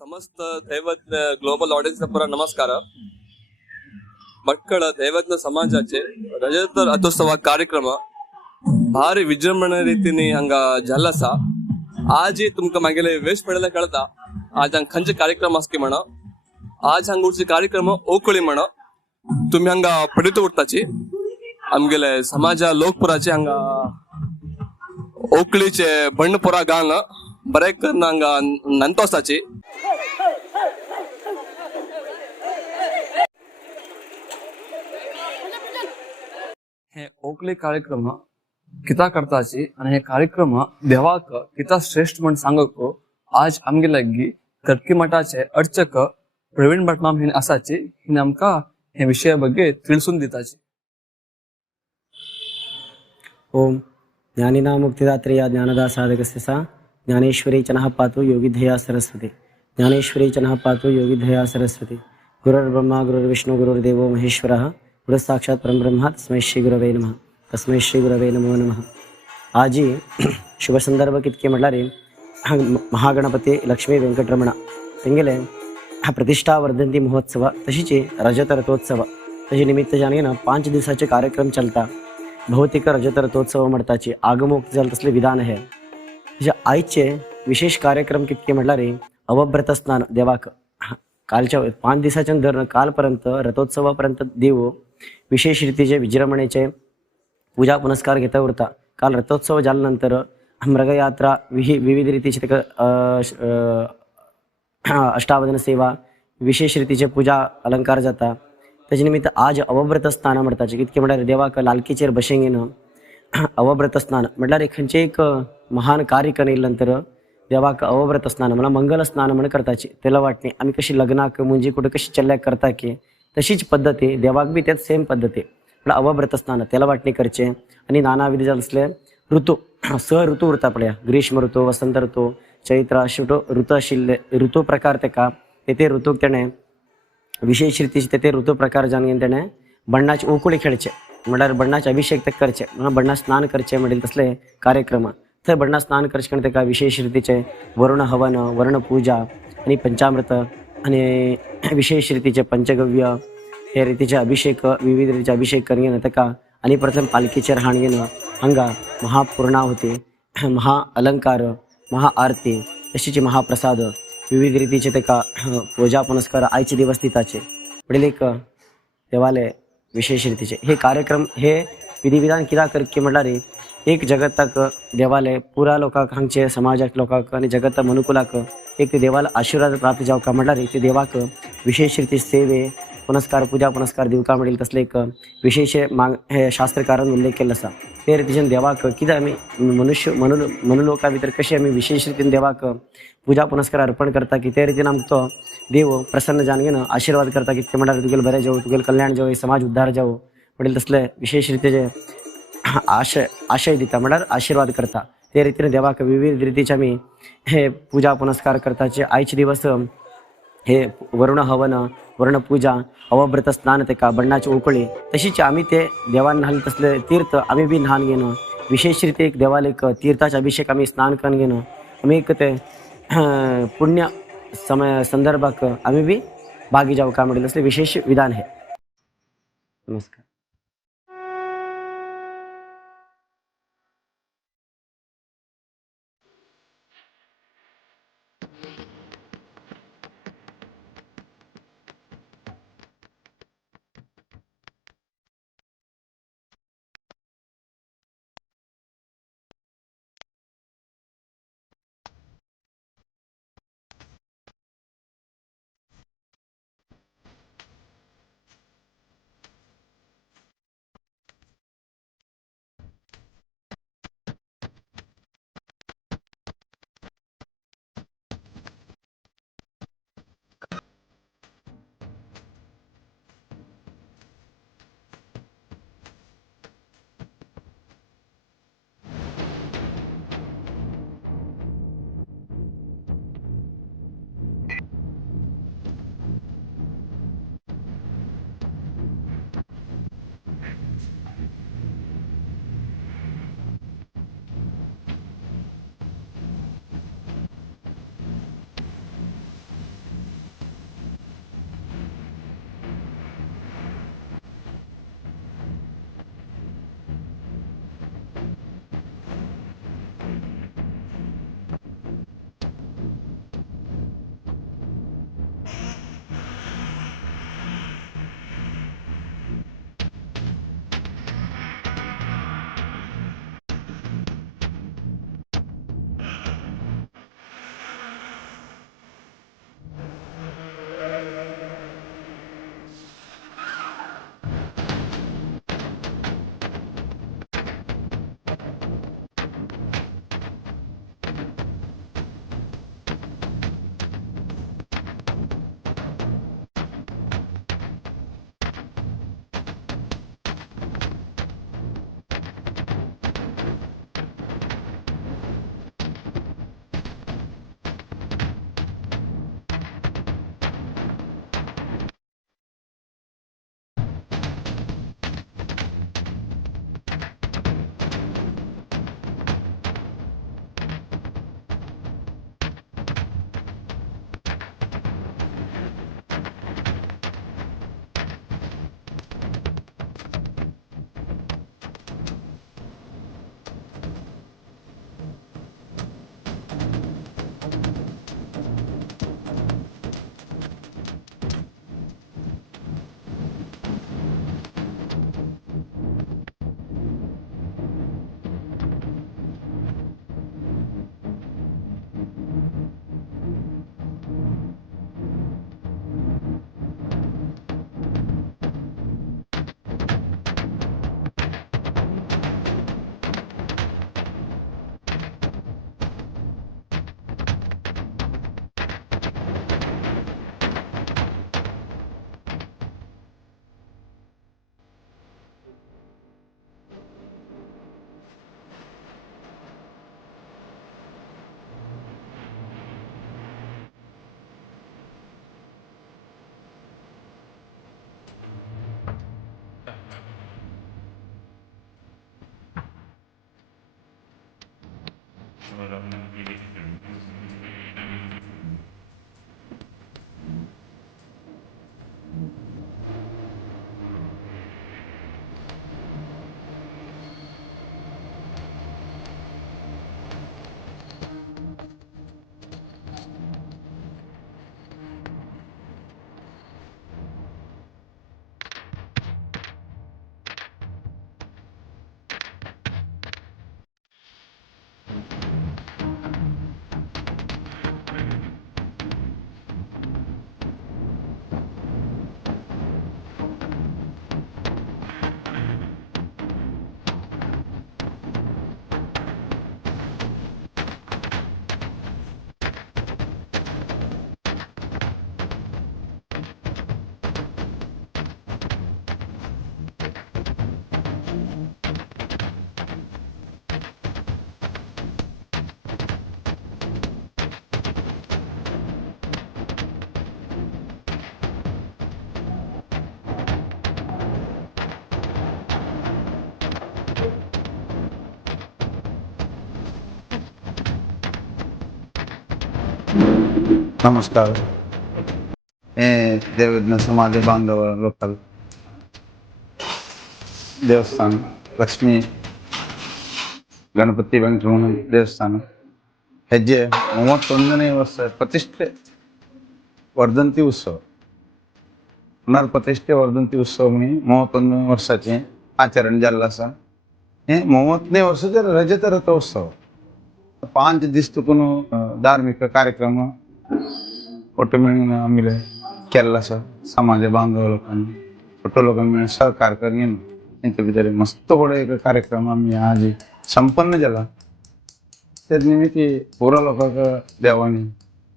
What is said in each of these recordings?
ಸಮಸ್ತ ದೈವಜ್ಞ global audience ಪರ ನಮಸ್ಕಾರ. ಮಕ್ಕಳ ದೈವಜ್ಞ ಸಮಾಜಾಚೆ ರಜತ ರಥೋತ್ಸವ ಕಾರ್ಯಕ್ರಮ ಭಾರಿ विजृंभणे रीतीने हंगा जल्लसा आज तुमका मागेले वेश पडला कळता आज हंग खंचे कार्यक्रम आसके म्हण आज हंग उरचे कार्यक्रम ओकळी म्हण तुम्ही हंगा पडितो उरताची आमगेले समाज लोकपुराचे हंगा ओकळीचे बಣ್ಣपुरा गान बरेक हंगा नंतोसाची हे ओकली कार्यक्रम किता करताची आणि हे कार्यक्रम देवाक किता श्रेष्ठ म्हण सांगको आज आमगे लग्गी कर्की मठाचे अर्चक प्रवीण भटनाम हिने असाची हिने आमका हे विषया बग्गे तिळसून दिताची. ओम ज्ञानिना मुक्तिदात्री या ज्ञानदा साधकस्य सा ज्ञानेश्वरी चनः पातु योगिधया सरस्वती ज्ञानेश्वरी चनः पातु योगिधया सरस्वती गुरुर्ब्रह्मा गुरुर्विष्णु गुरुर्देवो महेश्वरः गुरुः साक्षात् परब्रह्म तस्मै श्री गुरवे नमः तस्मै श्री गुरवे नमो नमः. आजी शुभ संदर्भ कितके म्हटल्यार महागणपती लक्ष्मी व्यंकटरमण तेंगेले प्रतिष्ठा वर्धंती महोत्सव तशीच रजत रथोत्सव तशी निमित्त जाणगे ना 5 दिवसाचे कार्यक्रम चलता. भौतिक रजत रथोत्सव म्हणटाची आगमोक्त जाल तसले विधान आहे. जे आयचे विशेष कार्यक्रम कितके म्हटल्यार अवभ्रत स्नान देवाक कालच्या 5 दिवसाच्या दर कालपर्यंत रथोत्सवापर्यंत देव विशेष रीतीचे विजृंभणेचे पूजा पुनस्कार घेता उरता. काल रथोत्सव झाल्यानंतर मृगयात्रा विविध रीतीचे अष्टावधान सेवा विशेष रीतीचे पूजा अलंकार जाता. त्याच्या निमित्त आज अवभ्रत स्नान म्हणटाचे कितके म्हटल्यार देवाक लालकीचेर बशेंगेन अवभ्रत स्नान म्हटल्यार खंयचे एक महान कार्य केल्यानंतर देवाक अवभ्रत स्नान म्हणल्यार मंगल स्नान म्हण करताची. तेला वाटणी आम्ही कशी लग्नाक म्हणजे कुठे कशी चल्ल्याक करता की तशीच पद्धती देवाक बी त्याच सेम पद्धती म्हटल्यार अवभ्रत स्नान तेला वाटणी करचे. आणि नानाविध असले ऋतू स ऋतू उरता पळया ग्रीष्म ऋतू वसंत ऋतू चैत्र अशे ऋतू आशिल्ले ऋतू प्रकार तेका ते ऋतूक तेणे विशेष रीतीचे ते ऋतू प्रकार जाणून तेणे बण्णाचे ओकुळी खेळचे म्हटल्यार बण्णाचे अभिषेक ते करचे म्हणून बण्णा स्नान करचे म्हणील तसले कार्यक्रम थंय बण्णा स्नान करचे कारण तेका विशेष रीतीचे वरुण हवन वर्ण पूजा आणि पंचामृत आणि विशेष रीतीचे पंचगव्य हे रीतीचे अभिषेक विविध रीतीचे अभिषेक करून तेका आणि प्रथम पालखीचेर हाणगेन हांगा महापूर्णाहुती महा अलंकार महाआरती तशीच महाप्रसाद विविध रीतीचे तेका पूजा पुनस्कार आयचे दिवस दिताचे पुढील एक देवालय विशेष रीतीचे हे कार्यक्रम हे विधिविधान कित्याक करके म्हटल्यार एक जगताक देवालय पुरा लोकांक हांगचे समाजाक लोकांक आणि जगत मनुकुलाक एक देवाला आशीर्वाद प्राप्त जावका म्हटल्यार ते देवाक विशेष रीती सेवे पुनस्कार पूजा पुनस्कार दिवका म्हणील तसले एक विशेष हे शास्त्रकारान उल्लेख केला आसा. ते रितीच्यान देवाक कित्याक आमी मनुलोका भितर कशें आमी विशेष रितीन देवाक पूजा पुनस्कार अर्पण करता की ते रितीन आमकां तो देव प्रसन्न जावन आशीर्वाद करता की ते म्हटल्यार तुगेलें बरें जावं तुगेलें कल्याण जावं समाज उद्धार जावं म्हणील तसले विशेष रितीचे आशय दिता म्हटल्यार आशीर्वाद करता. ते रितीन देवाक विविध रितीचे आमी हे पूजा पुनस्कार करताचे आयचे दिवस हे वरुण हवन वर्ण पूजा अवभ्रत स्नान तेका बण्णाची उकळी तशीच आम्ही ते देवान न्हाल तसले तीर्थ आम्ही बी न्हान घेणं विशेष रीती एक देवाला एक तीर्थाचे अभिषेक आम्ही स्नान करून घेणं आम्ही एक ते पुण्य समय संदर्भाक आम्ही बी भागी जाऊ का म्हणेल असले विशेष विधान आहे. नमस्कार. नमस्कार. हे देवज्ञ समाज बांधव लोकल ದೇವಸ್ಥಾನ ಲಕ್ಷ್ಮೀ ಗಣಪತಿ ವೆಂಕಟರಮಣ ದೇವಸ್ಥಾನ ಹೆಜ್ಜೆ 31ನೇ ವರ್ಷ ಪ್ರತಿಷ್ಠೆ वर्धंती उत्सव पुनर्प्रतिष्ठे वर्धंती उत्सव मी 31 वर्षाचे आचरण झालं असा हे 31 वर्षाचे रजत रथोत्सव 5 दिवस तुकून धार्मिक कार्यक्रम ಒಟ್ಟು मिळून आम्ही केला असा समाज बांधव लोकांनी फोटो लोकांनी मिळून सहकार करून त्यांच्या भितर मस्त बडो एक कार्यक्रम आम्ही आज संपन्न झाला त्याच निमित्ती पुरा लोकांक देवानी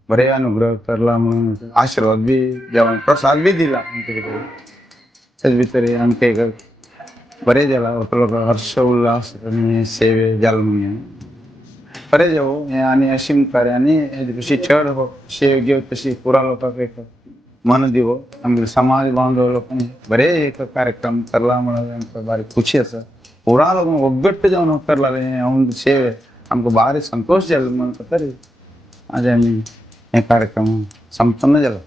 बरे अनुग्रह करला म्हणून आशीर्वाद बी देवानी प्रसाद बी दिला आमच्या भितर त्याच भितर आमच्या एक बरे झाला लोक हर्ष उल्हास आणि सेवे जाल म्हणून बरे जावो आणि अशीम कार्य आणि कशी चढ हो शेव घेऊ तशी पुरा लोकांक एक मन दिवो आमगे समाज बांधव लोकांनी बरे एक कार्यक्रम करला म्हणून आमकां बारी खुशी आसा पुरा लोक ಒಗ್ಗಟ್ಟು जावन करला ಅವನ ಸೇವೆ आमकां भारी संतोष झाला म्हणून तरी आज आम्ही हे कार्यक्रम संपन्न झाला.